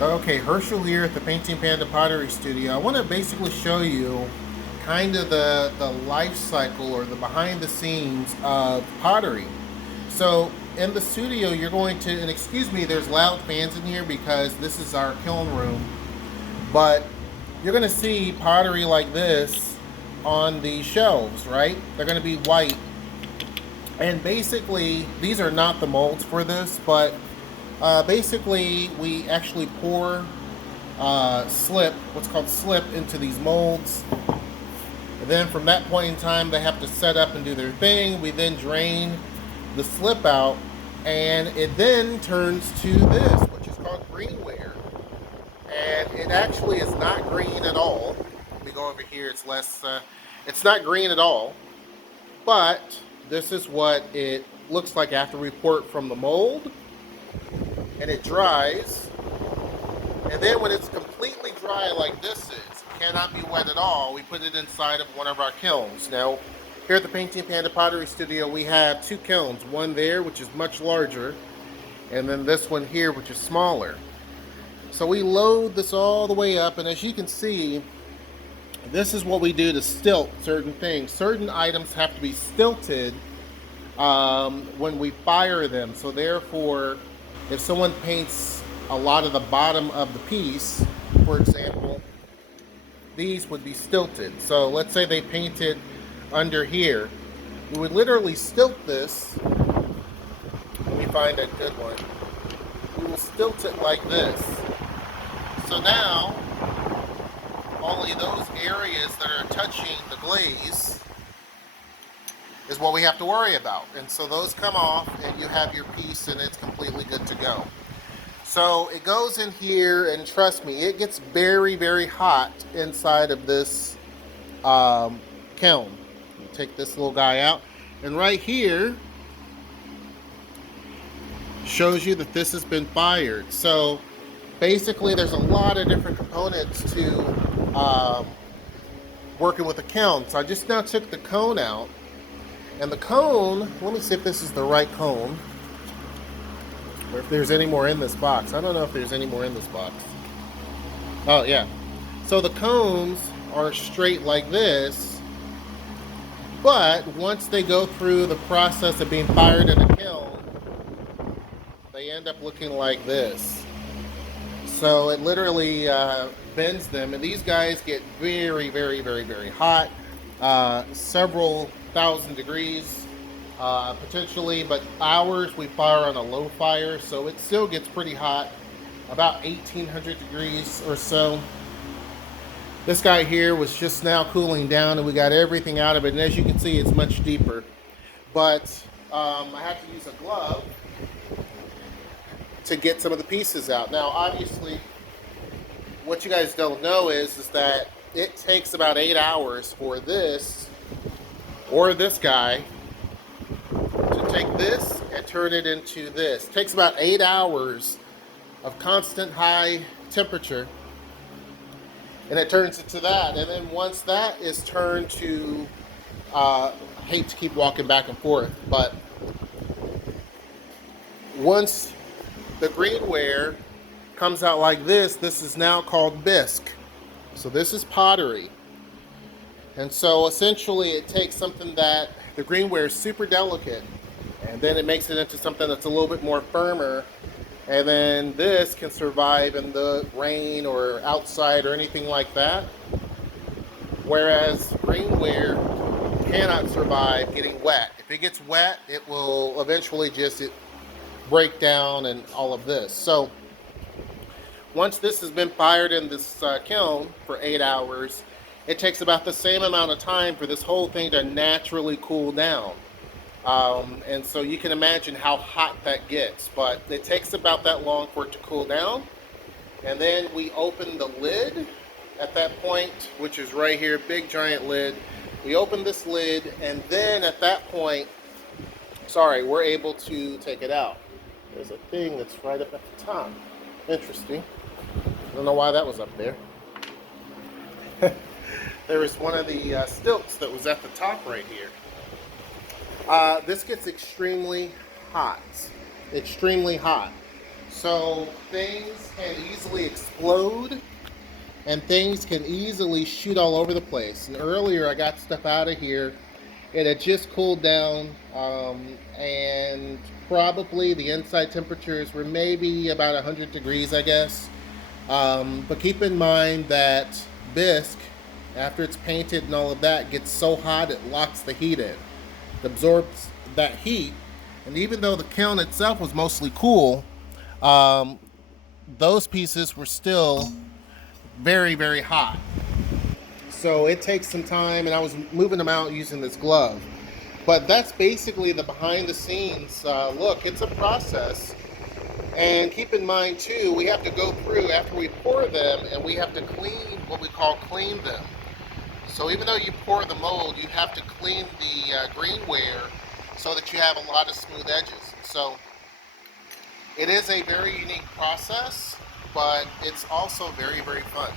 Okay, Herschel here at the Painting Panda Pottery Studio. I want to basically show you kind of the life cycle or the behind the scenes of pottery. So in the studio, you're going to, and excuse me, there's loud fans in here because this is our kiln room, but you're going to see pottery like this on the shelves, right? They're going to be white. And basically, these are not the molds for this, but basically we actually pour slip, what's called slip, into these molds. And then from that point in time, they have to set up and do their thing. We then drain the slip out, and it then turns to this, which is called greenware. And it actually is not green at all. Let me go over here. It's less. It's not green at all, but this is what it looks like after we pour it from the mold, and it dries. And then when it's completely dry like this is, cannot be wet at all, we put it inside of one of our kilns. Now, here at the Painting Panda Pottery Studio, we have two kilns. One there, which is much larger, and then this one here, which is smaller. So we load this all the way up, and as you can see, this is what we do to stilt certain things. Certain items have to be stilted when we fire them. So therefore, if someone paints a lot of the bottom of the piece, for example, these would be stilted. So let's say they painted under here. We would literally stilt this. Let me find a good one. We will stilt it like this. So now, only those areas that are touching the glaze is what we have to worry about. And so those come off and you have your piece and it's completely good to go. So it goes in here, and trust me, it gets very, very hot inside of this kiln. You take this little guy out, and right here shows you that this has been fired. So basically there's a lot of different components to working with a kiln. So I just now took the cone out, and the cone, let me see if this is the right cone, or if there's any more in this box. I don't know if there's any more in this box. Oh yeah. So the cones are straight like this, but once they go through the process of being fired in a kiln, they end up looking like this. So it literally bends them, and these guys get very, very, very, very hot, several thousand degrees potentially, but ours we fire on a low fire, so it still gets pretty hot, about 1800 degrees or so. This guy here was just now cooling down, and we got everything out of it, and as you can see, it's much deeper. But I have to use a glove to get some of the pieces out. Now, obviously, what you guys don't know is that it takes about 8 hours for this or this guy to take this and turn it into this. It takes about 8 hours of constant high temperature, and it turns into that. And then once that is turned to, I hate to keep walking back and forth, but once the greenware comes out like this is now called bisque. So this is pottery. And so essentially it takes something that the greenware is super delicate, and then it makes it into something that's a little bit more firmer, and then this can survive in the rain or outside or anything like that. Whereas greenware cannot survive getting wet. If it gets wet, it will eventually just break down and all of this. So once this has been fired in this kiln for 8 hours, it takes about the same amount of time for this whole thing to naturally cool down. And so you can imagine how hot that gets, but it takes about that long for it to cool down. And then we open the lid at that point, which is right here, big giant lid. We open this lid, and then at that point, we're able to take it out. There's a thing that's right up at the top. Interesting. I don't know why that was up there. There was one of the stilts that was at the top right here. This gets extremely hot. Extremely hot. So things can easily explode and things can easily shoot all over the place. And earlier I got stuff out of here. It had just cooled down, and probably the inside temperatures were maybe about 100 degrees, I guess. But keep in mind that bisque, after it's painted and all of that, gets so hot it locks the heat in. It absorbs that heat, and even though the kiln itself was mostly cool, um, those pieces were still very, very hot. So it takes some time, and I was moving them out using this glove. But that's basically the behind the scenes look. It's a process. And keep in mind too, we have to go through after we pour them and we have to clean what we call clean them. So even though you pour the mold, you have to clean the greenware so that you have a lot of smooth edges. So it is a very unique process, but it's also very, very fun.